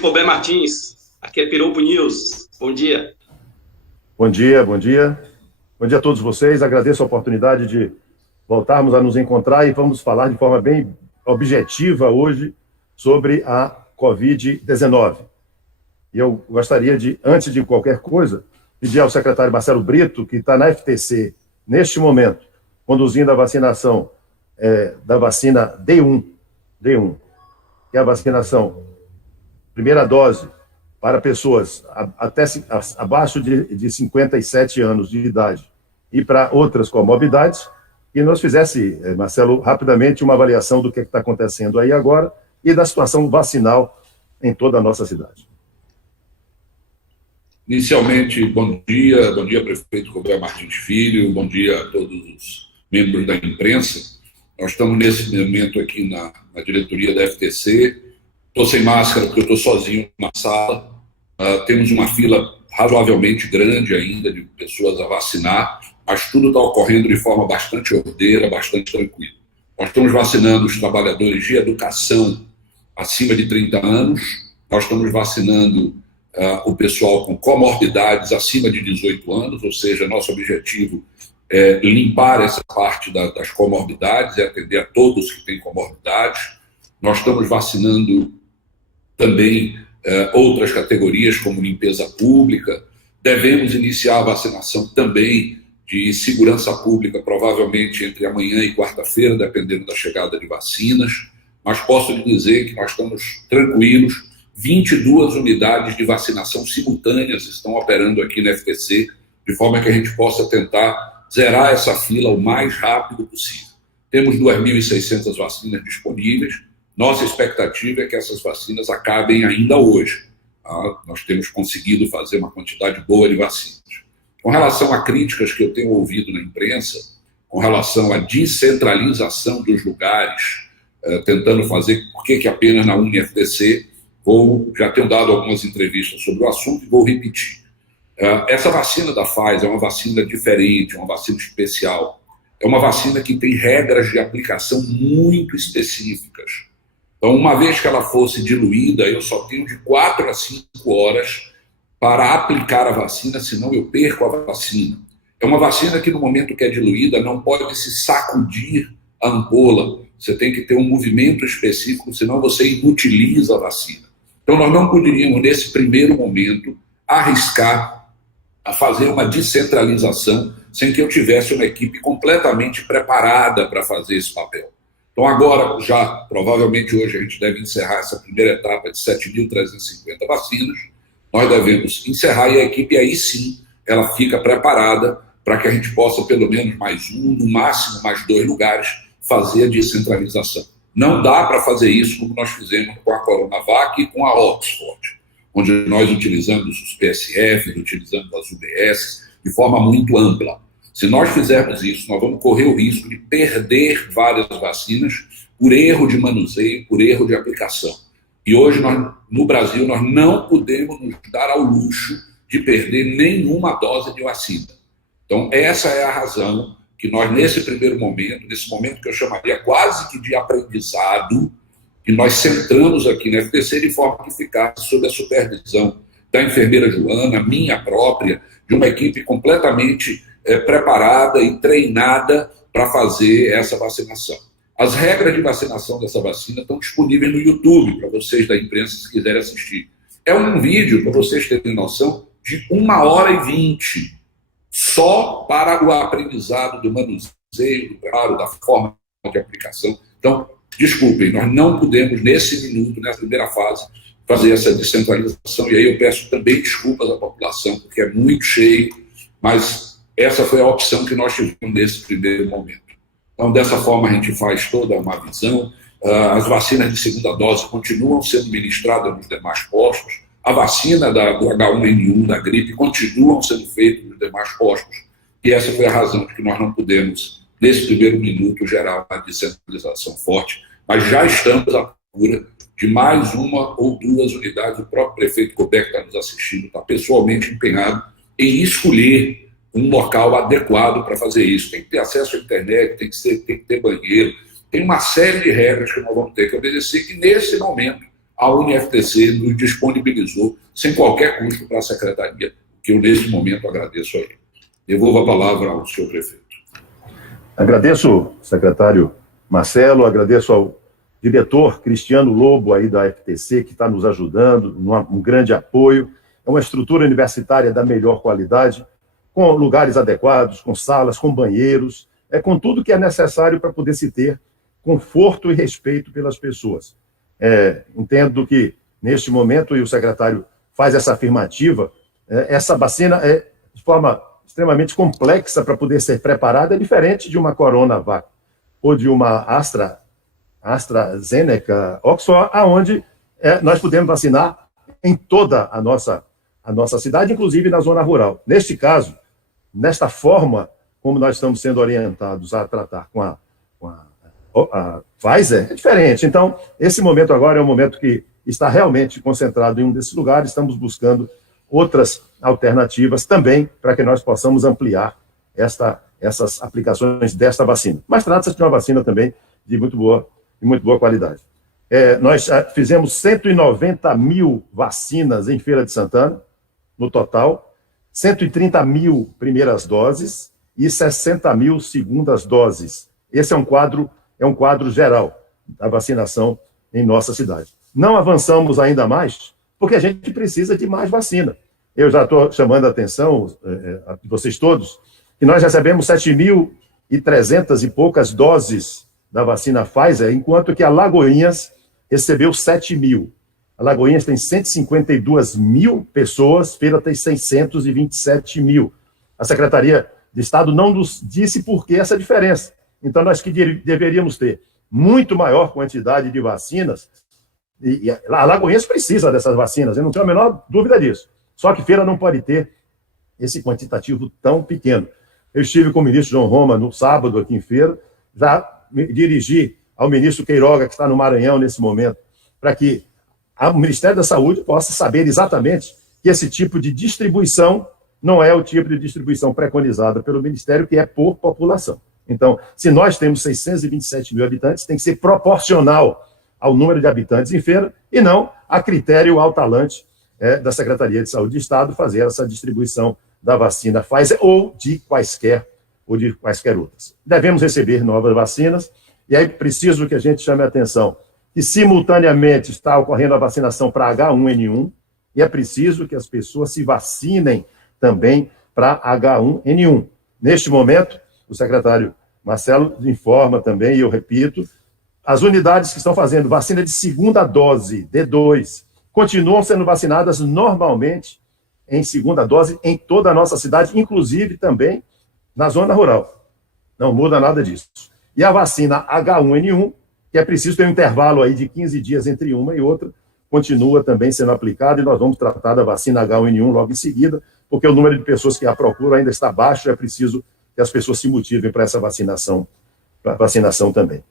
Colbert Martins, aqui é Piroupo News. Bom dia. Bom dia, bom dia. Bom dia a todos vocês. Agradeço a oportunidade de voltarmos a nos encontrar e vamos falar de forma bem objetiva hoje sobre a Covid-19. E eu gostaria de, antes de qualquer coisa, pedir ao secretário Marcelo Brito, que está na FTC neste momento, conduzindo a vacinação da vacina D1, que é a vacinação, primeira dose, para pessoas até abaixo de 57 anos de idade e para outras comorbidades, e nos fizesse, Marcelo, rapidamente uma avaliação do que está acontecendo aí agora e da situação vacinal em toda a nossa cidade. Inicialmente, bom dia, prefeito Colbert Martins Filho, bom dia a todos os membros da imprensa. Nós estamos nesse momento aqui na diretoria da FTC. Estou sem máscara porque eu estou sozinho na sala. Temos uma fila razoavelmente grande ainda de pessoas a vacinar, mas tudo está ocorrendo de forma bastante ordeira, bastante tranquila. Nós estamos vacinando os trabalhadores de educação acima de 30 anos, nós estamos vacinando o pessoal com comorbidades acima de 18 anos, ou seja, nosso objetivo é limpar essa parte das comorbidades e atender a todos que têm comorbidades. Nós estamos vacinando também outras categorias, como limpeza pública. Devemos iniciar a vacinação também de segurança pública, provavelmente entre amanhã e quarta-feira, dependendo da chegada de vacinas. Mas posso lhe dizer que nós estamos tranquilos. 22 unidades de vacinação simultâneas estão operando aqui na FTC, de forma que a gente possa tentar zerar essa fila o mais rápido possível. Temos 2.600 vacinas disponíveis. Nossa expectativa é que essas vacinas acabem ainda hoje. Nós temos conseguido fazer uma quantidade boa de vacinas. Com relação a críticas que eu tenho ouvido na imprensa, com relação à descentralização dos lugares, tentando fazer, por que apenas na UniFTC, já tenho dado algumas entrevistas sobre o assunto e vou repetir. Essa vacina da Pfizer é uma vacina diferente, uma vacina especial. É uma vacina que tem regras de aplicação muito específicas. Então, uma vez que ela fosse diluída, eu só tenho de 4 a 5 horas para aplicar a vacina, senão eu perco a vacina. É uma vacina que, no momento que é diluída, não pode se sacudir a ampola. Você tem que ter um movimento específico, senão você inutiliza a vacina. Então, nós não poderíamos, nesse primeiro momento, arriscar a fazer uma descentralização sem que eu tivesse uma equipe completamente preparada para fazer esse papel. Então, agora, já, provavelmente hoje, a gente deve encerrar essa primeira etapa de 7.350 vacinas. Nós devemos encerrar e a equipe, aí sim, ela fica preparada para que a gente possa, pelo menos mais um, no máximo mais 2 lugares, fazer a descentralização. Não dá para fazer isso como nós fizemos com a Coronavac e com a Oxford, onde nós utilizamos os PSFs, utilizamos as UBS, de forma muito ampla. Se nós fizermos isso, nós vamos correr o risco de perder várias vacinas por erro de manuseio, por erro de aplicação. E hoje, no Brasil, nós não podemos nos dar ao luxo de perder nenhuma dose de vacina. Então, essa é a razão que nós, nesse primeiro momento, nesse momento que eu chamaria quase que de aprendizado, que nós centramos aqui na FTC de forma que ficasse sob a supervisão da enfermeira Joana, minha própria, de uma equipe completamente preparada e treinada para fazer essa vacinação. As regras de vacinação dessa vacina estão disponíveis no YouTube, para vocês da imprensa, se quiserem assistir. É um vídeo, para vocês terem noção, de 1h20, só para o aprendizado do manuseio, do preparo, da forma de aplicação. Então, desculpem, nós não podemos, nesse minuto, nessa primeira fase, fazer essa descentralização. E aí eu peço também desculpas à população, porque é muito cheio, mas essa foi a opção que nós tivemos nesse primeiro momento. Então, dessa forma, a gente faz toda uma visão. As vacinas de segunda dose continuam sendo ministradas nos demais postos. A vacina do H1N1, da gripe, continuam sendo feitas nos demais postos. E essa foi a razão de que nós não podemos, nesse primeiro minuto, gerar uma descentralização forte. Mas já estamos à procura de mais 1 ou 2 unidades. O próprio prefeito Colbert, que está nos assistindo, está pessoalmente empenhado em escolher um local adequado para fazer isso. Tem que ter acesso à internet, tem que ter banheiro, tem uma série de regras que nós vamos ter que obedecer, que nesse momento a UniFTC nos disponibilizou sem qualquer custo para a secretaria, que eu, nesse momento, agradeço a ele. Devolvo a palavra ao senhor prefeito. Agradeço, secretário Marcelo, agradeço ao diretor Cristiano Lobo, aí da FTC, que está nos ajudando, um grande apoio. É uma estrutura universitária da melhor qualidade, com lugares adequados, com salas, com banheiros, com tudo que é necessário para poder se ter conforto e respeito pelas pessoas. Entendo que, neste momento, e o secretário faz essa afirmativa, essa vacina é de forma extremamente complexa para poder ser preparada, é diferente de uma Coronavac ou de uma AstraZeneca, Oxford, aonde nós podemos vacinar em toda a nossa cidade, inclusive na zona rural. Neste caso, nesta forma como nós estamos sendo orientados a tratar com a Pfizer, é diferente. Então, esse momento agora é um momento que está realmente concentrado em um desses lugares, estamos buscando outras alternativas também para que nós possamos ampliar essas aplicações desta vacina. Mas trata-se de uma vacina também de muito boa qualidade. Nós fizemos 190 mil vacinas em Feira de Santana, no total, 130 mil primeiras doses e 60 mil segundas doses. Esse é um quadro geral da vacinação em nossa cidade. Não avançamos ainda mais, porque a gente precisa de mais vacina. Eu já estou chamando a atenção de vocês todos, que nós recebemos 7.300 e poucas doses da vacina Pfizer, enquanto que a Lagoinhas recebeu 7 mil. A Lagoinhas tem 152 mil pessoas, Feira tem 627 mil. A Secretaria de Estado não nos disse por que essa diferença. Então, nós que deveríamos ter muito maior quantidade de vacinas, e a Lagoinhas precisa dessas vacinas, eu não tenho a menor dúvida disso. Só que Feira não pode ter esse quantitativo tão pequeno. Eu estive com o ministro João Roma no sábado aqui em Feira, já me dirigi ao ministro Queiroga, que está no Maranhão nesse momento, para que o Ministério da Saúde possa saber exatamente que esse tipo de distribuição não é o tipo de distribuição preconizada pelo Ministério, que é por população. Então, se nós temos 627 mil habitantes, tem que ser proporcional ao número de habitantes em Feira e não a critério alto-falante da Secretaria de Saúde do Estado fazer essa distribuição da vacina Pfizer ou de quaisquer outras. Devemos receber novas vacinas e aí preciso que a gente chame a atenção que simultaneamente está ocorrendo a vacinação para H1N1 e é preciso que as pessoas se vacinem também para H1N1. Neste momento, o secretário Marcelo informa também, e eu repito, as unidades que estão fazendo vacina de segunda dose, D2, continuam sendo vacinadas normalmente em segunda dose em toda a nossa cidade, inclusive também na zona rural. Não muda nada disso. E a vacina H1N1, que é preciso ter um intervalo aí de 15 dias entre uma e outra, continua também sendo aplicada e nós vamos tratar da vacina H1N1 logo em seguida, porque o número de pessoas que a procuram ainda está baixo, é preciso que as pessoas se motivem para essa vacinação também.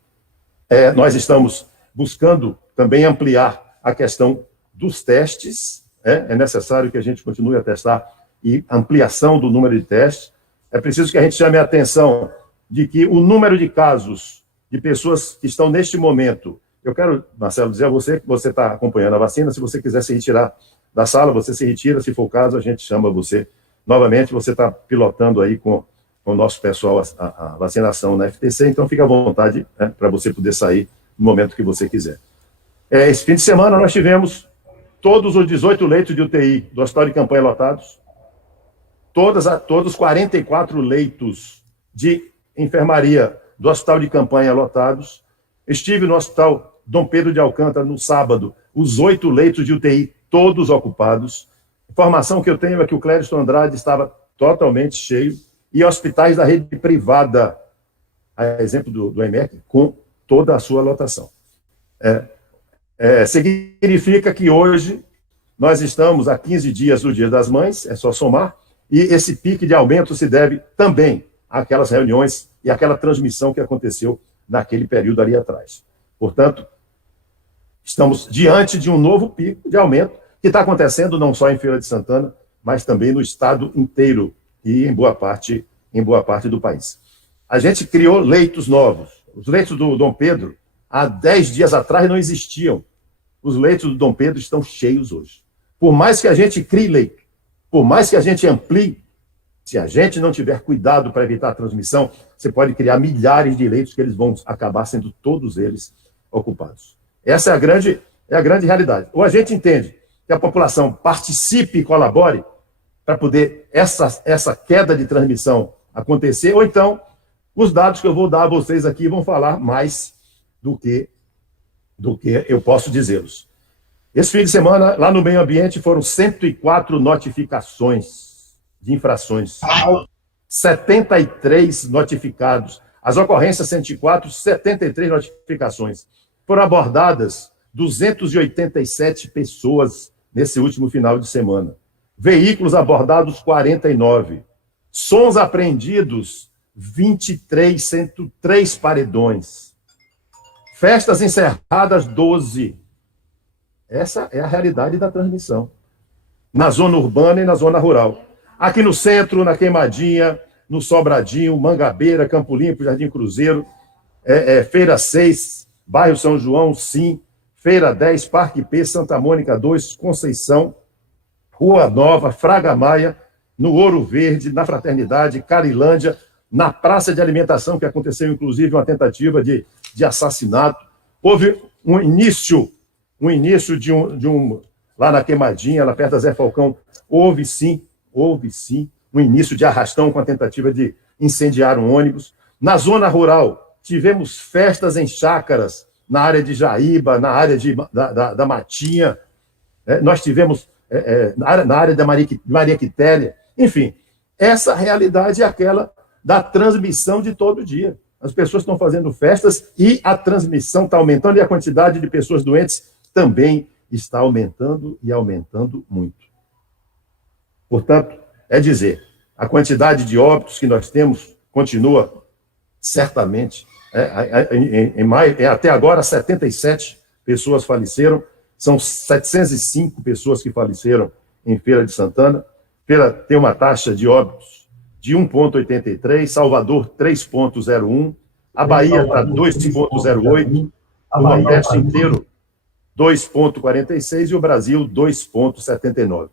Nós estamos buscando também ampliar a questão dos testes, é necessário que a gente continue a testar e ampliação do número de testes. É preciso que a gente chame a atenção de que o número de casos de pessoas que estão neste momento, eu quero, Marcelo, dizer a você que você está acompanhando a vacina, se você quiser se retirar da sala, você se retira, se for o caso, a gente chama você novamente, você está pilotando aí com o nosso pessoal a vacinação na FTC, então fica à vontade para você poder sair no momento que você quiser. Esse fim de semana nós tivemos todos os 18 leitos de UTI do Hospital de Campanha lotados, todos 44 leitos de enfermaria do Hospital de Campanha lotados. Estive no Hospital Dom Pedro de Alcântara no sábado, os 8 leitos de UTI todos ocupados. Informação que eu tenho é que o Clériston Andrade estava totalmente cheio e hospitais da rede privada, a exemplo do EMEC, com toda a sua lotação. Significa que hoje nós estamos a 15 dias do Dia das Mães, é só somar, e esse pique de aumento se deve também àquelas reuniões e àquela transmissão que aconteceu naquele período ali atrás. Portanto, estamos diante de um novo pico de aumento que está acontecendo não só em Feira de Santana, mas também no estado inteiro e em boa parte do país. A gente criou leitos novos. Os leitos do Dom Pedro, há 10 dias atrás, não existiam. Os leitos do Dom Pedro estão cheios hoje. Por mais que a gente crie leito, por mais que a gente amplie, se a gente não tiver cuidado para evitar a transmissão, você pode criar milhares de leitos que eles vão acabar sendo todos eles ocupados. Essa é a grande realidade. Ou a gente entende que a população participe e colabore para poder essa queda de transmissão acontecer, ou então os dados que eu vou dar a vocês aqui vão falar mais do que eu posso dizê-los. Esse fim de semana, lá no meio ambiente, foram 104 notificações de infrações. 73 notificados. As ocorrências 104, 73 notificações. Foram abordadas 287 pessoas nesse último final de semana. Veículos abordados, 49. Sons apreendidos, 23, 103 paredões. Festas encerradas, 12. Essa é a realidade da transmissão. Na zona urbana e na zona rural. Aqui no centro, na Queimadinha, no Sobradinho, Mangabeira, Campo Limpo, Jardim Cruzeiro, Feira 6, Bairro São João, Sim, Feira 10, Parque P, Santa Mônica 2, Conceição, Rua Nova, Fraga Maia, no Ouro Verde, na Fraternidade, Carilândia, na Praça de Alimentação, que aconteceu, inclusive, uma tentativa de assassinato. Houve um início de um lá na Queimadinha, lá perto da Zé Falcão, houve sim, um início de arrastão com a tentativa de incendiar um ônibus. Na zona rural, tivemos festas em chácaras, na área de Jaíba, na área da Matinha, nós tivemos na área da Maria Quitéria. Enfim, essa realidade é aquela da transmissão de todo dia. As pessoas estão fazendo festas e a transmissão está aumentando e a quantidade de pessoas doentes também está aumentando e aumentando muito. Portanto, é dizer, a quantidade de óbitos que nós temos continua certamente. Em maio, até agora, 77 pessoas faleceram, são 705 pessoas que faleceram em Feira de Santana. Feira tem uma taxa de óbitos de 1,83, Salvador 3,01, a Bahia está 2,08, o Nordeste inteiro 2,46 e o Brasil 2,79.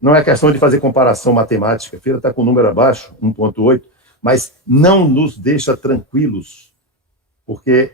Não é questão de fazer comparação matemática, a Feira está com um número abaixo, 1,8, mas não nos deixa tranquilos, porque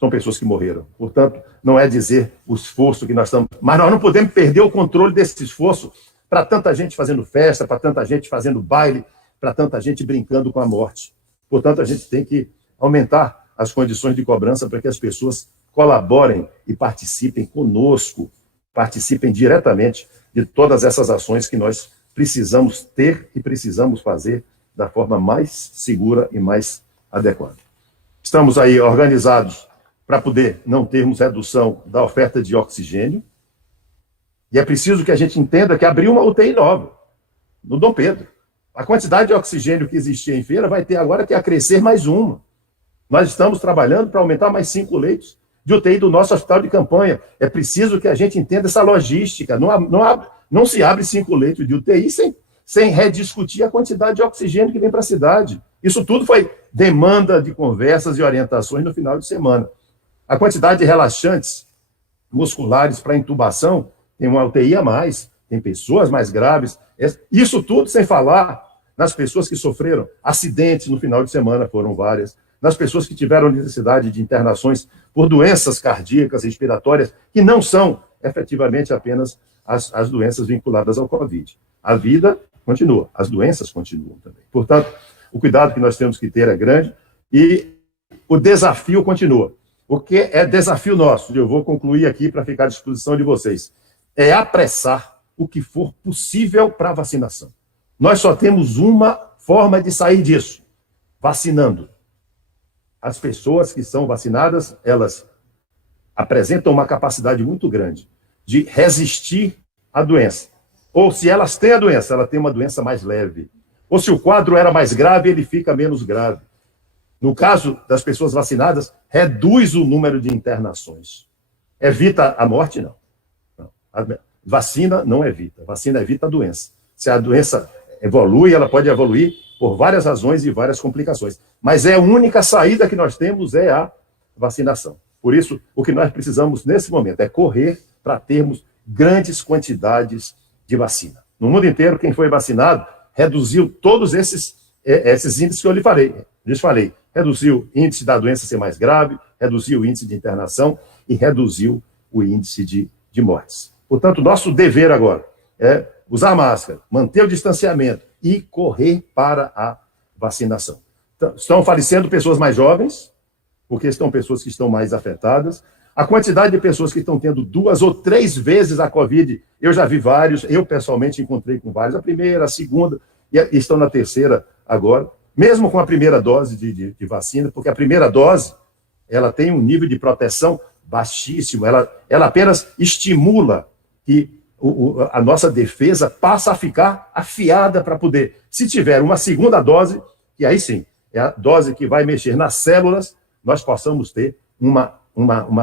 são pessoas que morreram. Portanto, não é dizer o esforço que nós estamos... Mas nós não podemos perder o controle desse esforço para tanta gente fazendo festa, para tanta gente fazendo baile, para tanta gente brincando com a morte. Portanto, a gente tem que aumentar as condições de cobrança para que as pessoas colaborem e participem conosco, participem diretamente de todas essas ações que nós precisamos ter e precisamos fazer da forma mais segura e mais adequada. Estamos aí organizados para poder não termos redução da oferta de oxigênio, e é preciso que a gente entenda que abriu uma UTI nova, no Dom Pedro. A quantidade de oxigênio que existia em Feira vai ter agora que acrescer mais uma. Nós estamos trabalhando para aumentar mais 5 leitos de UTI do nosso hospital de campanha. É preciso que a gente entenda essa logística. Não se abre 5 leitos de UTI sem rediscutir a quantidade de oxigênio que vem para a cidade. Isso tudo foi demanda de conversas e orientações no final de semana. A quantidade de relaxantes musculares para intubação tem uma UTI a mais, tem pessoas mais graves. Isso tudo sem falar nas pessoas que sofreram acidentes no final de semana, foram várias, nas pessoas que tiveram necessidade de internações por doenças cardíacas, respiratórias, que não são efetivamente apenas as doenças vinculadas ao Covid. A vida continua, as doenças continuam também. Portanto, o cuidado que nós temos que ter é grande e o desafio continua. O que é desafio nosso, eu vou concluir aqui para ficar à disposição de vocês, é apressar o que for possível para a vacinação. Nós só temos uma forma de sair disso, vacinando. As pessoas que são vacinadas, elas apresentam uma capacidade muito grande de resistir à doença. Ou se elas têm a doença, ela tem uma doença mais leve. Ou se o quadro era mais grave, ele fica menos grave. No caso das pessoas vacinadas, reduz o número de internações. Evita a morte? Não. A vacina não evita. A vacina evita a doença. Se a doença evolui, ela pode evoluir por várias razões e várias complicações. Mas a única saída que nós temos é a vacinação. Por isso, o que nós precisamos nesse momento é correr para termos grandes quantidades de vacina. No mundo inteiro, quem foi vacinado reduziu todos esses índices que eu lhes falei. Reduziu o índice da doença ser mais grave, reduziu o índice de internação e reduziu o índice de mortes. Portanto, nosso dever agora é usar máscara, manter o distanciamento e correr para a vacinação. Então, estão falecendo pessoas mais jovens, porque estão pessoas que estão mais afetadas. A quantidade de pessoas que estão tendo 2 ou 3 vezes a Covid, eu já vi vários, eu pessoalmente encontrei com vários, a primeira, a segunda, e estão na terceira agora, mesmo com a primeira dose de vacina, porque a primeira dose, ela tem um nível de proteção baixíssimo, ela apenas estimula que a nossa defesa passa a ficar afiada para poder, se tiver uma segunda dose, que aí sim, é a dose que vai mexer nas células, nós possamos ter uma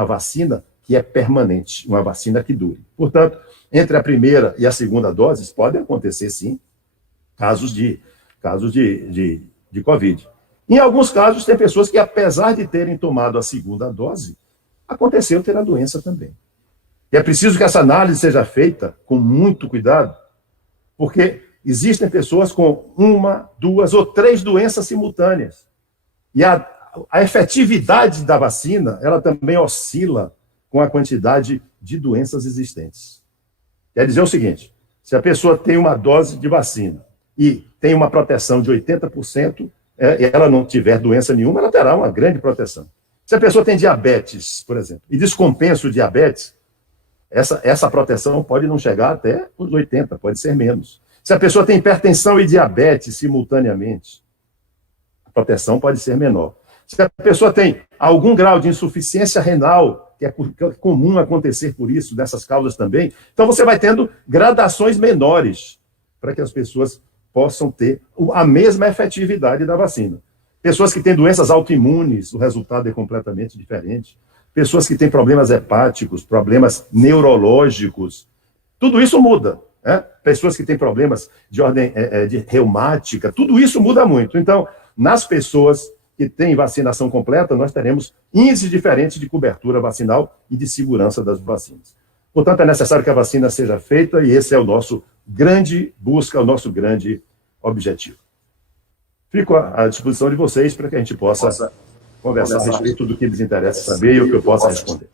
vacina que é permanente, uma vacina que dure. Portanto, entre a primeira e a segunda dose, podem acontecer, sim, casos de Covid. Em alguns casos, tem pessoas que, apesar de terem tomado a segunda dose, aconteceu ter a doença também. E é preciso que essa análise seja feita com muito cuidado, porque existem pessoas com 1, 2 ou 3 doenças simultâneas. E a efetividade da vacina, ela também oscila com a quantidade de doenças existentes. Quer dizer o seguinte, se a pessoa tem uma dose de vacina e tem uma proteção de 80%, e ela não tiver doença nenhuma, ela terá uma grande proteção. Se a pessoa tem diabetes, por exemplo, e descompensa o diabetes, essa proteção pode não chegar até os 80%, pode ser menos. Se a pessoa tem hipertensão e diabetes simultaneamente, a proteção pode ser menor. Se a pessoa tem algum grau de insuficiência renal, que é comum acontecer por isso, dessas causas também, então você vai tendo gradações menores para que as pessoas possam ter a mesma efetividade da vacina. Pessoas que têm doenças autoimunes, o resultado é completamente diferente. Pessoas que têm problemas hepáticos, problemas neurológicos, tudo isso muda. Pessoas que têm problemas de ordem de reumática, tudo isso muda muito. Então, nas pessoas que têm vacinação completa, nós teremos índices diferentes de cobertura vacinal e de segurança das vacinas. Portanto, é necessário que a vacina seja feita e esse é o nosso grande busca, o nosso grande objetivo. Fico à disposição de vocês para que a gente possa conversar a respeito do que lhes interessa saber e o que eu possa responder.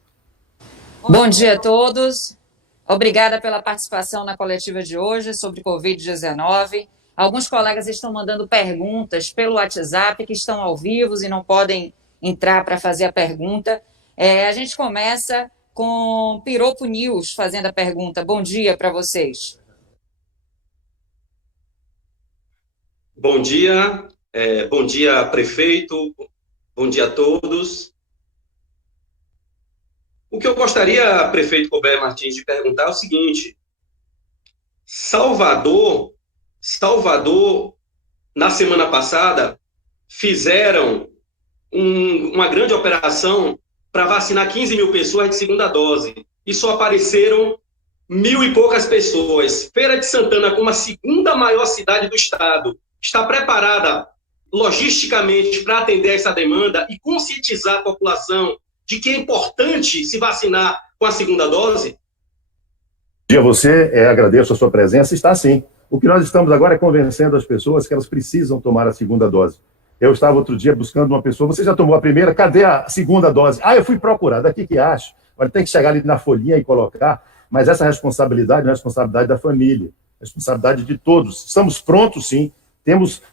Bom dia a todos. Obrigada pela participação na coletiva de hoje sobre Covid-19. Alguns colegas estão mandando perguntas pelo WhatsApp, que estão ao vivo e não podem entrar para fazer a pergunta. A gente começa com Piropo News fazendo a pergunta. Bom dia para vocês. Bom dia, prefeito, bom dia a todos. O que eu gostaria, prefeito Colbert Martins, de perguntar é o seguinte: Salvador, na semana passada, fizeram uma grande operação para vacinar 15 mil pessoas de segunda dose e só apareceram 1.000 e poucas pessoas. Feira de Santana, como a segunda maior cidade do estado, está preparada logisticamente para atender essa demanda e conscientizar a população de que é importante se vacinar com a segunda dose? Bom dia a você, agradeço a sua presença, está sim. O que nós estamos agora é convencendo as pessoas que elas precisam tomar a segunda dose. Eu estava outro dia buscando uma pessoa, você já tomou a primeira, cadê a segunda dose? Eu fui procurar, daqui que acho. Agora tem que chegar ali na folhinha e colocar, mas essa responsabilidade é a responsabilidade da família, responsabilidade de todos. Estamos prontos, sim.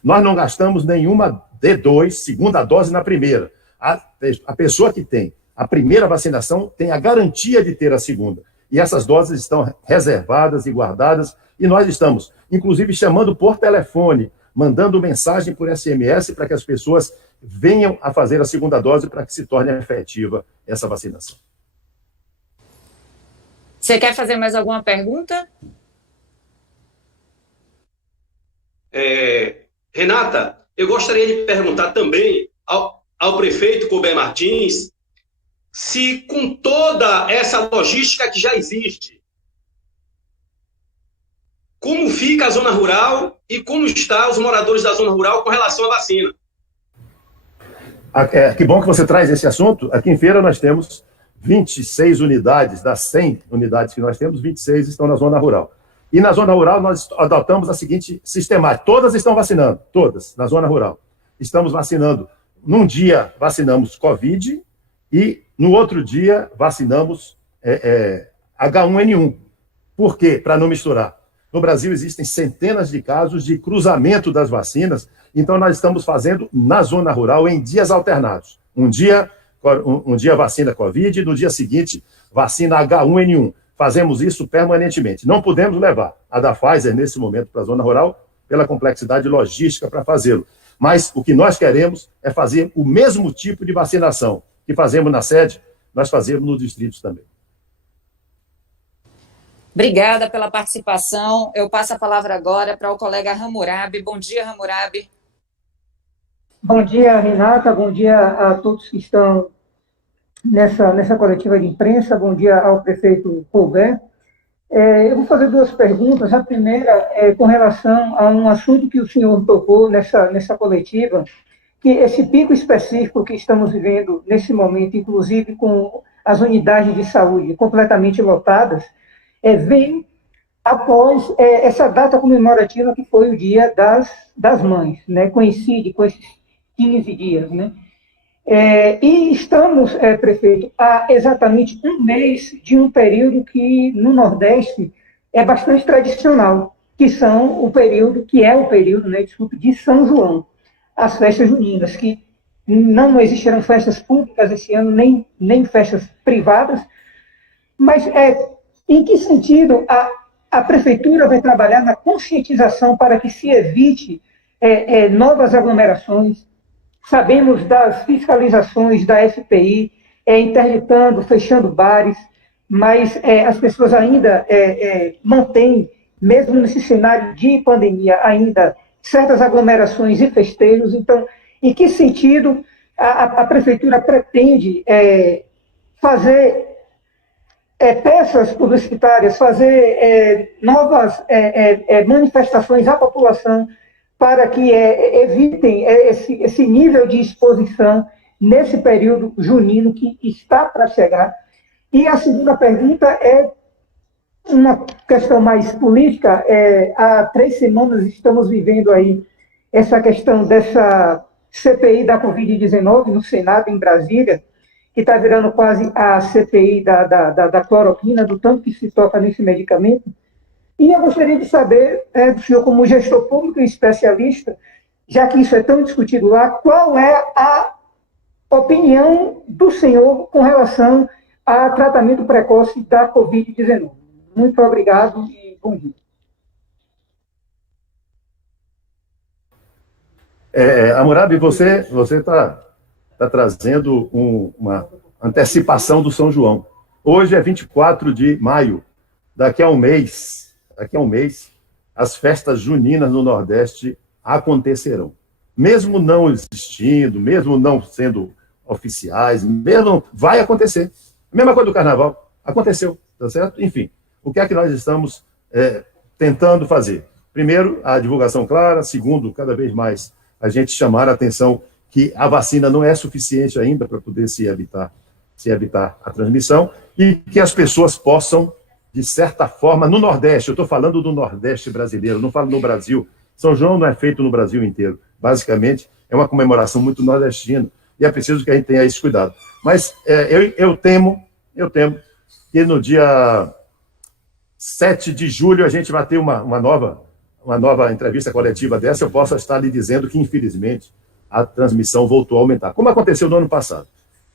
Nós não gastamos nenhuma D2, segunda dose na primeira. A pessoa que tem a primeira vacinação tem a garantia de ter a segunda. E essas doses estão reservadas e guardadas, e nós estamos, inclusive, chamando por telefone, mandando mensagem por SMS para que as pessoas venham a fazer a segunda dose para que se torne efetiva essa vacinação. Você quer fazer mais alguma pergunta? Renata, eu gostaria de perguntar também ao prefeito Colbert Martins se, com toda essa logística que já existe, como fica a zona rural e como estão os moradores da zona rural com relação à vacina? Que bom que você traz esse assunto. Aqui em Feira nós temos 26 unidades, das 100 unidades que nós temos, 26 estão na zona rural. E na zona rural nós adotamos a seguinte sistemática, todas estão vacinando, todas, na zona rural. Estamos vacinando, num dia vacinamos Covid e no outro dia vacinamos H1N1. Por quê? Para não misturar. No Brasil existem centenas de casos de cruzamento das vacinas, então nós estamos fazendo na zona rural em dias alternados. Um dia vacina Covid, no dia seguinte vacina H1N1. Fazemos isso permanentemente. Não podemos levar a da Pfizer nesse momento para a zona rural pela complexidade logística para fazê-lo. Mas o que nós queremos é fazer o mesmo tipo de vacinação que fazemos na sede, nós fazemos nos distritos também. Obrigada pela participação. Eu passo a palavra agora para o colega Hammurabi. Bom dia, Hammurabi. Bom dia, Renata. Bom dia a todos que estão nessa coletiva de imprensa. Bom dia ao prefeito Colbert. Eu vou fazer duas perguntas. A primeira é com relação a um assunto que o senhor tocou nessa coletiva, que esse pico específico que estamos vivendo nesse momento, inclusive com as unidades de saúde completamente lotadas, vem após essa data comemorativa que foi o Dia das Mães, né? Coincide com esses 15 dias, né? E estamos, prefeito, há exatamente um mês de um período que no Nordeste é bastante tradicional, que é o período, né, desculpe, de São João, as festas juninas, que não existirão festas públicas esse ano, nem festas privadas, mas em que sentido a prefeitura vai trabalhar na conscientização para que se evite novas aglomerações? Sabemos das fiscalizações da FPI, interditando, fechando bares, mas as pessoas ainda mantêm, mesmo nesse cenário de pandemia, ainda certas aglomerações e festejos. Então, em que sentido a prefeitura pretende fazer peças publicitárias, fazer novas manifestações à população para que evitem esse nível de exposição nesse período junino que está para chegar? E a segunda pergunta é uma questão mais política. Há 3 semanas estamos vivendo aí essa questão dessa CPI da Covid-19 no Senado, em Brasília, que está virando quase a CPI da cloroquina, do tanto que se toca nesse medicamento. E eu gostaria de saber, do senhor como gestor público e especialista, já que isso é tão discutido lá, qual é a opinião do senhor com relação ao tratamento precoce da Covid-19. Muito obrigado e bom dia. Hammurabi, você está trazendo uma antecipação do São João. Hoje é 24 de maio. Daqui a um mês, as festas juninas no Nordeste acontecerão. Mesmo não existindo, mesmo não sendo oficiais, mesmo vai acontecer. A mesma coisa do Carnaval. Aconteceu, tá certo? Enfim, o que é que nós estamos tentando fazer? Primeiro, a divulgação clara. Segundo, cada vez mais a gente chamar a atenção que a vacina não é suficiente ainda para poder se evitar a transmissão e que as pessoas possam, de certa forma, no Nordeste, eu estou falando do Nordeste brasileiro, não falo no Brasil. São João não é feito no Brasil inteiro. Basicamente, é uma comemoração muito nordestina e é preciso que a gente tenha esse cuidado. Mas eu temo que no dia 7 de julho a gente vai ter uma nova entrevista coletiva dessa. Eu posso estar lhe dizendo que, infelizmente, a transmissão voltou a aumentar, como aconteceu no ano passado.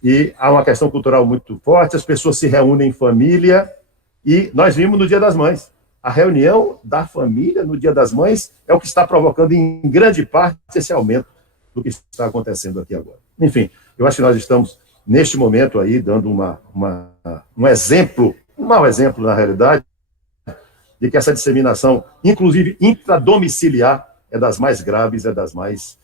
E há uma questão cultural muito forte, as pessoas se reúnem em família, e nós vimos no Dia das Mães. A reunião da família no Dia das Mães é o que está provocando, em grande parte, esse aumento do que está acontecendo aqui agora. Enfim, eu acho que nós estamos, neste momento aí, dando um exemplo, um mau exemplo, na realidade, de que essa disseminação, inclusive intradomiciliar, é das mais graves, é das mais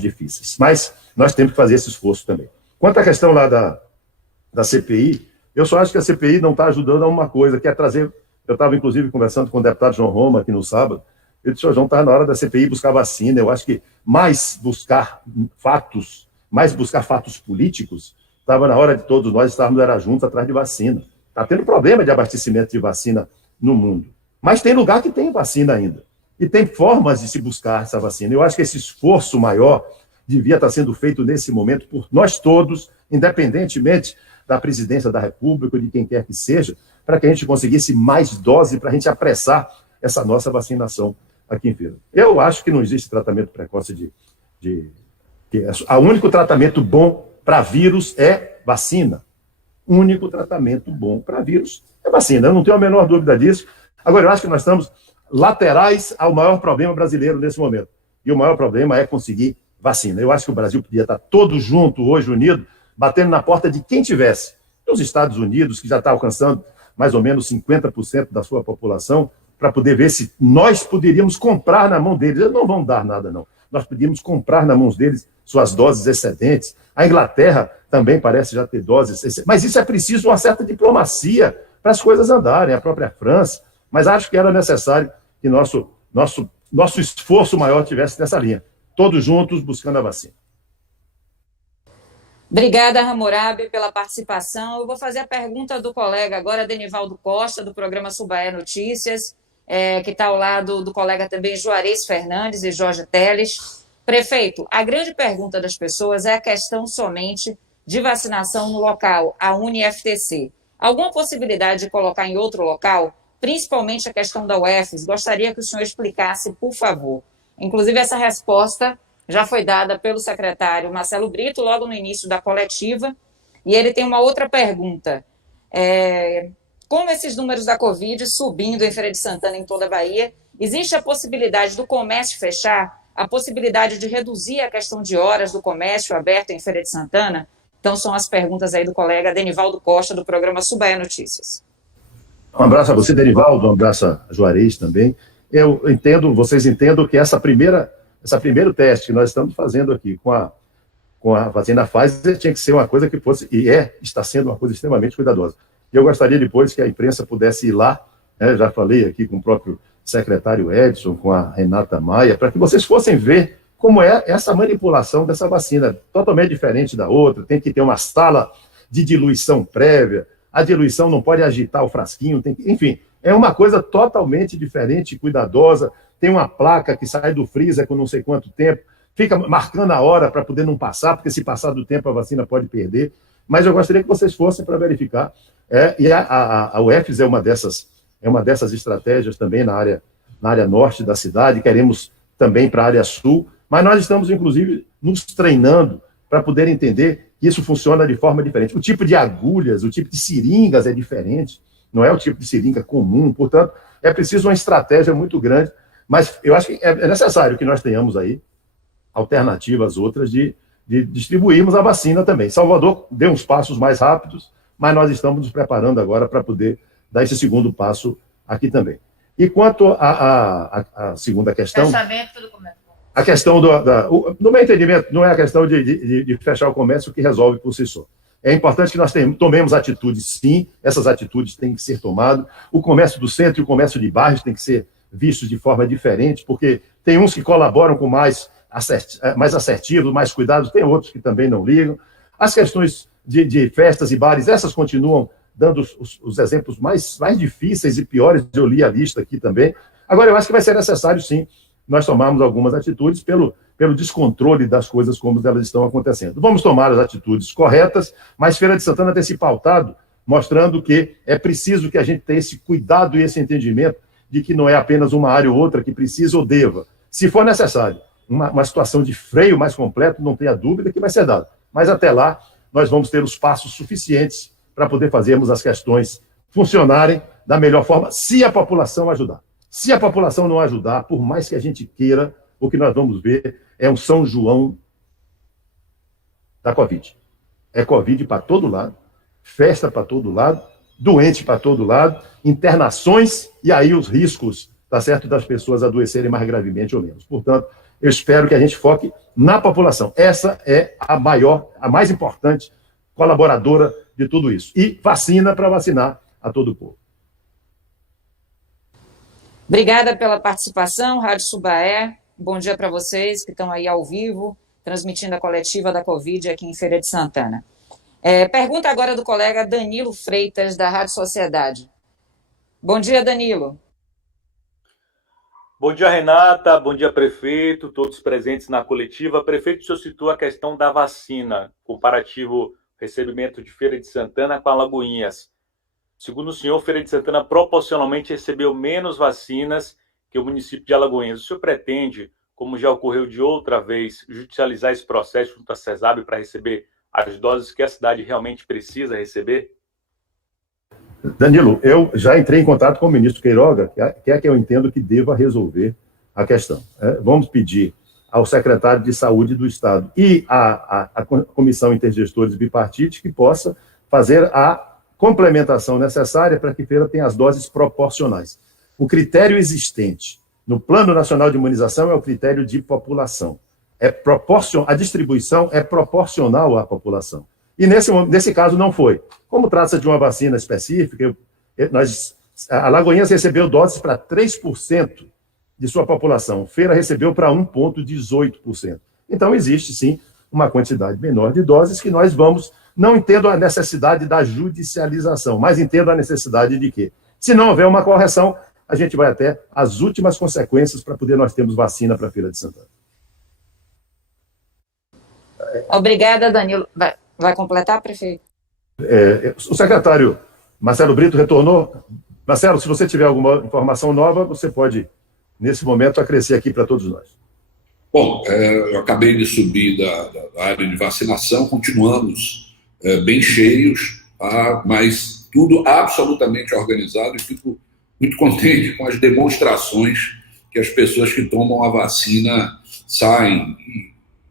difíceis. Mas nós temos que fazer esse esforço também. Quanto à questão lá da CPI, eu só acho que a CPI não está ajudando a uma coisa, que é trazer... Eu estava, inclusive, conversando com o deputado João Roma aqui no sábado. Eu disse, João, está na hora da CPI buscar vacina. Eu acho que mais buscar fatos mais buscar fatos políticos, estava na hora de todos nós estarmos juntos atrás de vacina. Está tendo problema de abastecimento de vacina no mundo. Mas tem lugar que tem vacina ainda. E tem formas de se buscar essa vacina. Eu acho que esse esforço maior devia estar sendo feito nesse momento por nós todos, independentemente da presidência da República ou de quem quer que seja, para que a gente conseguisse mais dose, para a gente apressar essa nossa vacinação aqui em Feira. Eu acho que não existe tratamento precoce o único tratamento bom para vírus é vacina. O único tratamento bom para vírus é vacina. Eu não tenho a menor dúvida disso. Agora, eu acho que nós estamos laterais ao maior problema brasileiro nesse momento. E o maior problema é conseguir vacina. Eu acho que o Brasil podia estar todo junto, hoje, unido, batendo na porta de quem tivesse. Os Estados Unidos, que já está alcançando mais ou menos 50% da sua população, para poder ver se nós poderíamos comprar na mão deles. Eles não vão dar nada, não. Nós podíamos comprar na mão deles suas doses excedentes. A Inglaterra também parece já ter doses excedentes. Mas isso é preciso uma certa diplomacia para as coisas andarem, a própria França. Mas acho que era necessário que nosso esforço maior tivesse nessa linha. Todos juntos buscando a vacina. Obrigada, Hammurabi, pela participação. Eu vou fazer a pergunta do colega agora, Denivaldo Costa, do programa Subaé Notícias, que está ao lado do colega também Juarez Fernandes e Jorge Teles. Prefeito, a grande pergunta das pessoas é a questão somente de vacinação no local, a UniFTC. Alguma possibilidade de colocar em outro local, principalmente a questão da UFES? Gostaria que o senhor explicasse, por favor. Inclusive, essa resposta já foi dada pelo secretário Marcelo Brito logo no início da coletiva, e ele tem uma outra pergunta. Como esses números da Covid subindo em Feira de Santana, em toda a Bahia, existe a possibilidade do comércio fechar, a possibilidade de reduzir a questão de horas do comércio aberto em Feira de Santana? Então, são as perguntas aí do colega Denivaldo Costa, do programa Subaé Notícias. Um abraço a você, Denivaldo, um abraço a Juarez também. Vocês entendam que esse primeiro teste que nós estamos fazendo aqui com a vacina Pfizer tinha que ser uma coisa que fosse, está sendo uma coisa extremamente cuidadosa. E eu gostaria depois que a imprensa pudesse ir lá, já falei aqui com o próprio secretário Edson, com a Renata Maia, para que vocês fossem ver como é essa manipulação dessa vacina, totalmente diferente da outra, tem que ter uma sala de diluição prévia, a diluição não pode agitar o frasquinho, enfim, é uma coisa totalmente diferente, cuidadosa, tem uma placa que sai do freezer com não sei quanto tempo, fica marcando a hora para poder não passar, porque se passar do tempo a vacina pode perder, mas eu gostaria que vocês fossem para verificar, e a UFES é uma dessas estratégias também na área norte da cidade, queremos também para a área sul, mas nós estamos, inclusive, nos treinando para poder entender que isso funciona de forma diferente. O tipo de agulhas, o tipo de seringas é diferente, não é o tipo de seringa comum, portanto, é preciso uma estratégia muito grande, mas eu acho que é necessário que nós tenhamos aí alternativas outras de distribuirmos a vacina também. Salvador deu uns passos mais rápidos, mas nós estamos nos preparando agora para poder dar esse segundo passo aqui também. E quanto à segunda questão... A questão no meu entendimento, não é a questão de fechar o comércio que resolve por si só. É importante que nós tomemos atitudes, sim, essas atitudes têm que ser tomadas. O comércio do centro e o comércio de bairros têm que ser vistos de forma diferente, porque tem uns que colaboram com mais assertivos, mais cuidados, tem outros que também não ligam. As questões de festas e bares, essas continuam dando os exemplos mais difíceis e piores, eu li a lista aqui também. Agora, eu acho que vai ser necessário, sim, nós tomarmos algumas atitudes pelo descontrole das coisas como elas estão acontecendo. Vamos tomar as atitudes corretas, mas Feira de Santana tem se pautado, mostrando que é preciso que a gente tenha esse cuidado e esse entendimento de que não é apenas uma área ou outra que precisa ou deva. Se for necessário, uma situação de freio mais completo, não tenha dúvida que vai ser dado. Mas até lá, nós vamos ter os passos suficientes para poder fazermos as questões funcionarem da melhor forma, se a população ajudar. Se a população não ajudar, por mais que a gente queira, o que nós vamos ver é um São João da Covid. É Covid para todo lado, festa para todo lado, doente para todo lado, internações e aí os riscos, tá certo, das pessoas adoecerem mais gravemente ou menos. Portanto, eu espero que a gente foque na população. Essa é a mais importante colaboradora de tudo isso. E vacina para vacinar a todo o povo. Obrigada pela participação, Rádio Subaé. Bom dia para vocês que estão aí ao vivo, transmitindo a coletiva da Covid aqui em Feira de Santana. Pergunta agora do colega Danilo Freitas, da Rádio Sociedade. Bom dia, Danilo. Bom dia, Renata. Bom dia, prefeito, todos presentes na coletiva. Prefeito, o senhor citou a questão da vacina, comparativo recebimento de Feira de Santana com Alagoinhas. Segundo o senhor, Feira de Santana proporcionalmente recebeu menos vacinas que o município de Alagoinhas. O senhor pretende, como já ocorreu de outra vez, judicializar esse processo junto à CESAB para receber as doses que a cidade realmente precisa receber? Danilo, eu já entrei em contato com o ministro Queiroga, que é que eu entendo que deva resolver a questão. Vamos pedir ao secretário de Saúde do Estado e à Comissão Intergestores Bipartite que possa fazer a complementação necessária para que Feira tenha as doses proporcionais. O critério existente no Plano Nacional de Imunização é o critério de população. A distribuição é proporcional à população. E nesse caso não foi. Como trata-se de uma vacina específica, a Alagoinhas recebeu doses para 3% de sua população. Feira recebeu para 1,18%. Então existe, sim, uma quantidade menor de doses que nós vamos... Não entendo a necessidade da judicialização, mas entendo a necessidade de que, se não houver uma correção, a gente vai até as últimas consequências para poder nós termos vacina para a Feira de Santana. Obrigada, Danilo. Vai completar, prefeito? O secretário Marcelo Brito retornou. Marcelo, se você tiver alguma informação nova, você pode, nesse momento, acrescer aqui para todos nós. Bom, eu acabei de subir da área de vacinação, continuamos bem cheios, mas tudo absolutamente organizado, e fico muito contente com as demonstrações que as pessoas que tomam a vacina saem,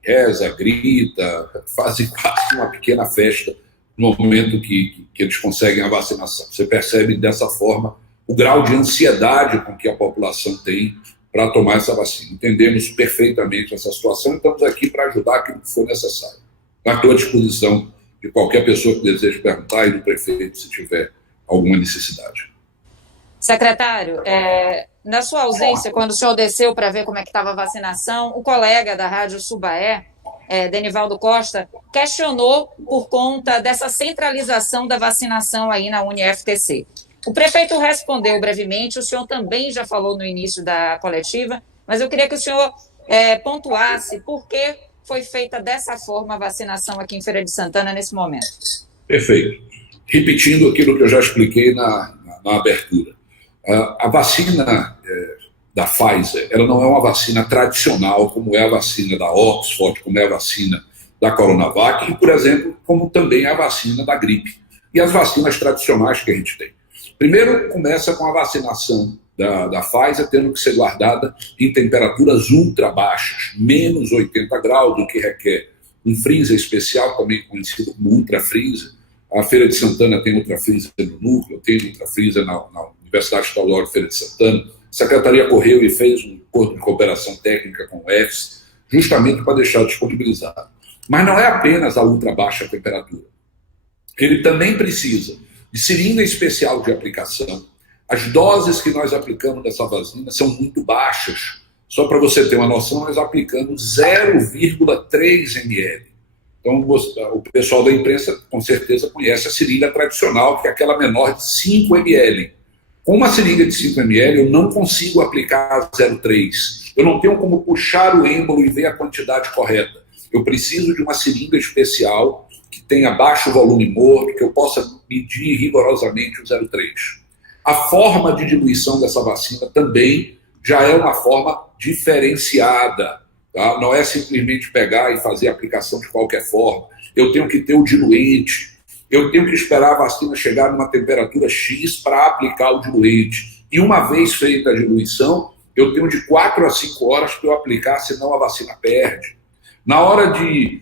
reza, grita, fazem quase uma pequena festa no momento que eles conseguem a vacinação. Você percebe dessa forma o grau de ansiedade com que a população tem para tomar essa vacina. Entendemos perfeitamente essa situação e estamos aqui para ajudar aquilo que for necessário. Estou à disposição de qualquer pessoa que deseje perguntar e do prefeito se tiver alguma necessidade. Secretário, na sua ausência, quando o senhor desceu para ver como é que estava a vacinação, o colega da Rádio Subaé, Denivaldo Costa, questionou por conta dessa centralização da vacinação aí na UniFTC. O prefeito respondeu brevemente, o senhor também já falou no início da coletiva, mas eu queria que o senhor pontuasse por que foi feita dessa forma a vacinação aqui em Feira de Santana nesse momento. Perfeito. Repetindo aquilo que eu já expliquei na abertura. A vacina da Pfizer, ela não é uma vacina tradicional, como é a vacina da Oxford, como é a vacina da Coronavac, e, por exemplo, como também é a vacina da gripe. E as vacinas tradicionais que a gente tem. Primeiro, começa com a vacinação da Pfizer tendo que ser guardada em temperaturas ultra baixas, menos 80 graus, o que requer um freezer especial, também conhecido como ultra freezer. A Feira de Santana tem ultra freezer no núcleo, tem ultra freezer na Universidade Estadual de Feira de Santana. A Secretaria correu e fez um acordo de cooperação técnica com o EFS, justamente para deixar disponibilizado. Mas não é apenas a ultra baixa temperatura. Ele também precisa de seringa especial de aplicação. As doses que nós aplicamos dessa vacina são muito baixas. Só para você ter uma noção, nós aplicamos 0,3 ml. Então, o pessoal da imprensa, com certeza, conhece a seringa tradicional, que é aquela menor de 5 ml. Com uma seringa de 5 ml, eu não consigo aplicar 0,3. Eu não tenho como puxar o êmbolo e ver a quantidade correta. Eu preciso de uma seringa especial que tenha baixo volume morto, que eu possa medir rigorosamente o 0,3. A forma de diluição dessa vacina também já é uma forma diferenciada. Tá? Não é simplesmente pegar e fazer a aplicação de qualquer forma. Eu tenho que ter o diluente. Eu tenho que esperar a vacina chegar numa temperatura X para aplicar o diluente. E uma vez feita a diluição, eu tenho de 4 a 5 horas para eu aplicar, senão a vacina perde. Na hora de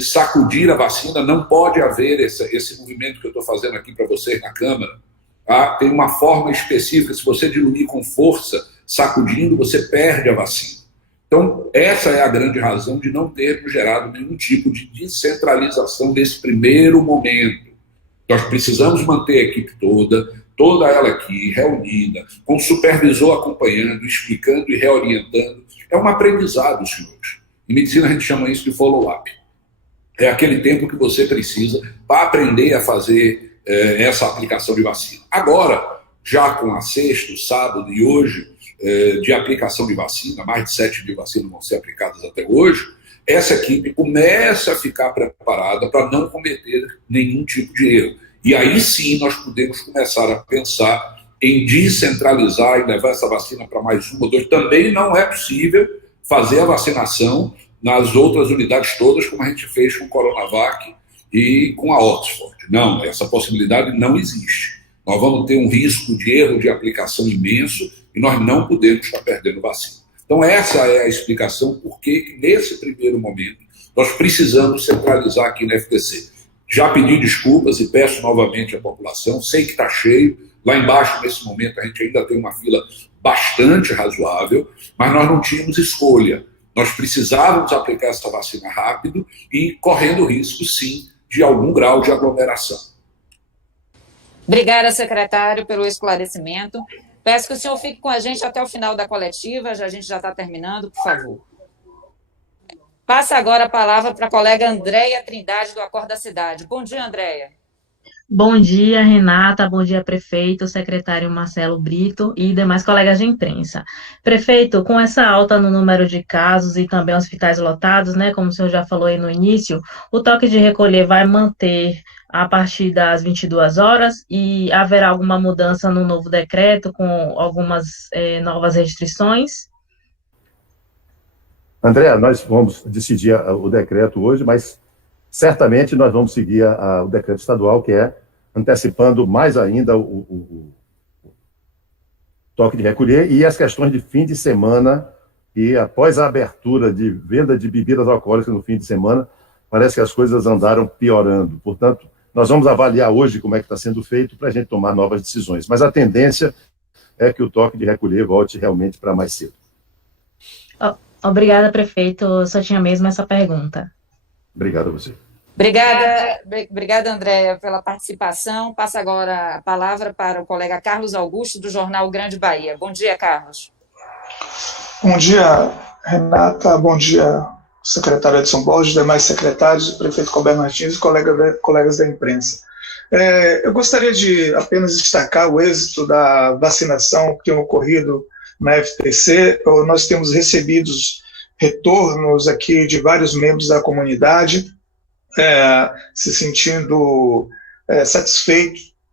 sacudir a vacina, não pode haver esse movimento que eu estou fazendo aqui para vocês na câmera. Tá? Tem uma forma específica. Se você diluir com força, sacudindo, você perde a vacina. Então, essa é a grande razão de não termos gerado nenhum tipo de descentralização nesse primeiro momento. Nós precisamos manter a equipe toda ela aqui, reunida, com o supervisor acompanhando, explicando e reorientando. É um aprendizado, senhores. Em medicina a gente chama isso de follow-up. É aquele tempo que você precisa para aprender a fazer essa aplicação de vacina. Agora, já com a sexta, sábado e hoje, de aplicação de vacina, mais de 7 mil vacinas vão ser aplicadas até hoje, essa equipe começa a ficar preparada para não cometer nenhum tipo de erro. E aí sim nós podemos começar a pensar em descentralizar e levar essa vacina para mais 1 ou 2. Também não é possível fazer a vacinação nas outras unidades todas, como a gente fez com o Coronavac e com a Oxford. Não, essa possibilidade não existe. Nós vamos ter um risco de erro de aplicação imenso e nós não podemos estar perdendo vacina. Então essa é a explicação por que nesse primeiro momento nós precisamos centralizar aqui na FTC. Já pedi desculpas e peço novamente à população, sei que está cheio, lá embaixo nesse momento a gente ainda tem uma fila bastante razoável, mas nós não tínhamos escolha. Nós precisávamos aplicar essa vacina rápido e correndo risco, sim, de algum grau de aglomeração. Obrigada, secretário, pelo esclarecimento. Peço que o senhor fique com a gente até o final da coletiva, a gente já está terminando, por favor. Passa agora a palavra para a colega Andréia Trindade, do Acorda Cidade. Bom dia, Andréia. Bom dia, Renata, bom dia, prefeito, secretário Marcelo Brito e demais colegas de imprensa. Prefeito, com essa alta no número de casos e também hospitais lotados, né, como o senhor já falou aí no início, o toque de recolher vai manter a partir das 22 horas e haverá alguma mudança no novo decreto com algumas novas restrições? André, nós vamos decidir o decreto hoje, mas certamente nós vamos seguir o decreto estadual, que é antecipando mais ainda o toque de recolher e as questões de fim de semana, e após a abertura de venda de bebidas alcoólicas no fim de semana, parece que as coisas andaram piorando. Portanto, nós vamos avaliar hoje como é que está sendo feito para a gente tomar novas decisões. Mas a tendência é que o toque de recolher volte realmente para mais cedo. Obrigada, prefeito. Eu só tinha mesmo essa pergunta. Obrigado a você. Obrigada, Andréia, pela participação. Passa agora a palavra para o colega Carlos Augusto, do jornal Grande Bahia. Bom dia, Carlos. Bom dia, Renata. Bom dia, secretário Edson Borges, demais secretários, prefeito Colbert Martins e colegas da imprensa. Eu gostaria de apenas destacar o êxito da vacinação que tem ocorrido na FTC. Nós temos recebido retornos aqui de vários membros da comunidade, se sentindo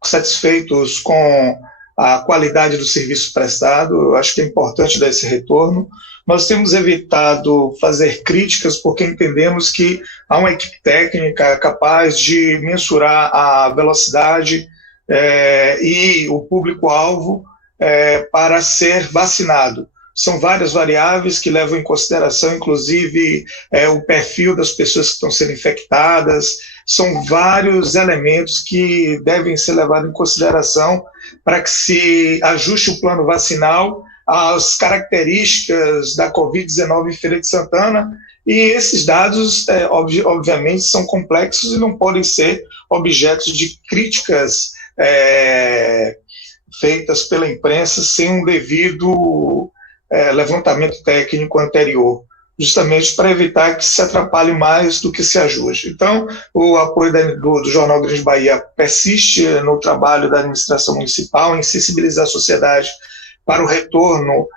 satisfeitos com a qualidade do serviço prestado. Eu acho que é importante dar esse retorno. Nós temos evitado fazer críticas porque entendemos que há uma equipe técnica capaz de mensurar a velocidade e o público-alvo para ser vacinado. São várias variáveis que levam em consideração, inclusive, o perfil das pessoas que estão sendo infectadas. São vários elementos que devem ser levados em consideração para que se ajuste o plano vacinal às características da Covid-19 em Feira de Santana. E esses dados, obviamente, são complexos e não podem ser objetos de críticas feitas pela imprensa sem um devido levantamento técnico anterior, justamente para evitar que se atrapalhe mais do que se ajuste. Então, o apoio do Jornal Grande Bahia persiste no trabalho da administração municipal em sensibilizar a sociedade para o retorno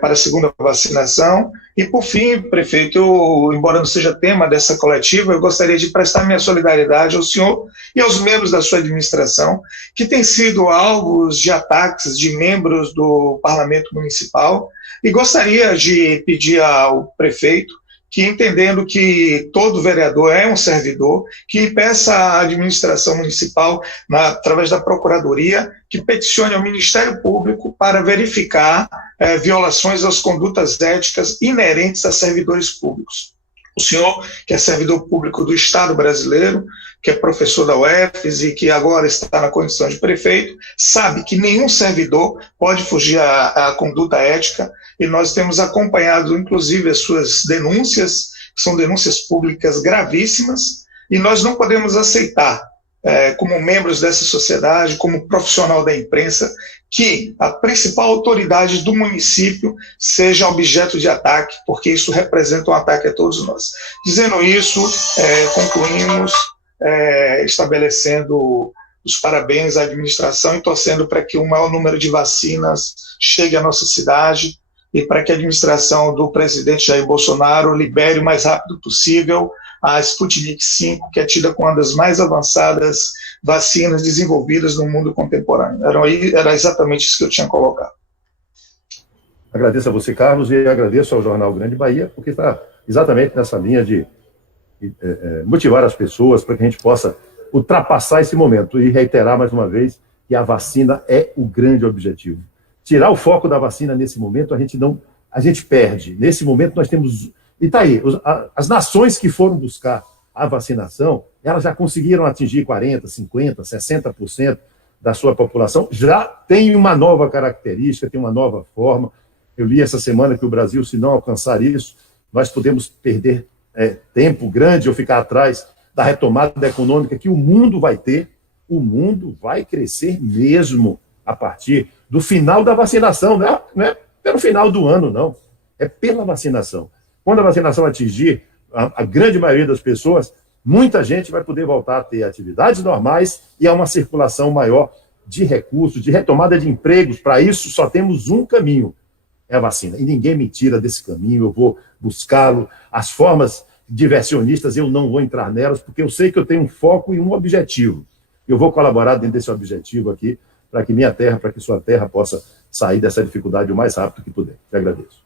para a segunda vacinação. E, por fim, prefeito, embora não seja tema dessa coletiva, eu gostaria de prestar minha solidariedade ao senhor e aos membros da sua administração, que têm sido alvos de ataques de membros do Parlamento Municipal, e gostaria de pedir ao prefeito que, entendendo que todo vereador é um servidor, que peça à administração municipal, através da Procuradoria, que peticione ao Ministério Público para verificar violações às condutas éticas inerentes a servidores públicos. O senhor, que é servidor público do Estado brasileiro, que é professor da UFES e que agora está na condição de prefeito, sabe que nenhum servidor pode fugir à conduta ética, e nós temos acompanhado, inclusive, as suas denúncias, que são denúncias públicas gravíssimas, e nós não podemos aceitar como membros dessa sociedade, como profissional da imprensa, que a principal autoridade do município seja objeto de ataque, porque isso representa um ataque a todos nós. Dizendo isso, concluímos estabelecendo os parabéns à administração e torcendo para que o maior número de vacinas chegue à nossa cidade e para que a administração do presidente Jair Bolsonaro libere o mais rápido possível a Sputnik V, que é tida como uma das mais avançadas vacinas desenvolvidas no mundo contemporâneo. Era exatamente isso que eu tinha colocado. Agradeço a você, Carlos, e agradeço ao Jornal Grande Bahia, porque está exatamente nessa linha de motivar as pessoas para que a gente possa ultrapassar esse momento e reiterar mais uma vez que a vacina é o grande objetivo. Tirar o foco da vacina nesse momento, a gente perde. Nesse momento nós temos... E está aí, as nações que foram buscar a vacinação, elas já conseguiram atingir 40%, 50%, 60% da sua população, já tem uma nova característica, tem uma nova forma. Eu li essa semana que o Brasil, se não alcançar isso, nós podemos perder tempo grande ou ficar atrás da retomada econômica que o mundo vai ter. O mundo vai crescer mesmo a partir do final da vacinação, não é pelo final do ano, não. É pela vacinação. Quando a vacinação atingir a grande maioria das pessoas, muita gente vai poder voltar a ter atividades normais e a uma circulação maior de recursos, de retomada de empregos. Para isso, só temos um caminho, é a vacina. E ninguém me tira desse caminho, eu vou buscá-lo. As formas diversionistas, eu não vou entrar nelas, porque eu sei que eu tenho um foco e um objetivo. Eu vou colaborar dentro desse objetivo aqui, para que minha terra, para que sua terra possa sair dessa dificuldade o mais rápido que puder. Te agradeço.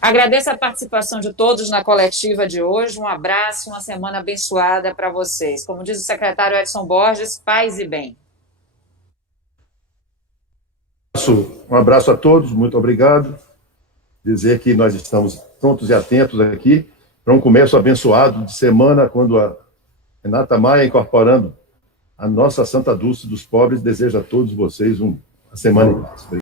Agradeço a participação de todos na coletiva de hoje. Um abraço, uma semana abençoada para vocês. Como diz o secretário Edson Borges, paz e bem. Um abraço a todos, muito obrigado. Dizer que nós estamos prontos e atentos aqui para um começo abençoado de semana, quando a Renata Maia, incorporando a nossa Santa Dulce dos Pobres, deseja a todos vocês uma semana em paz.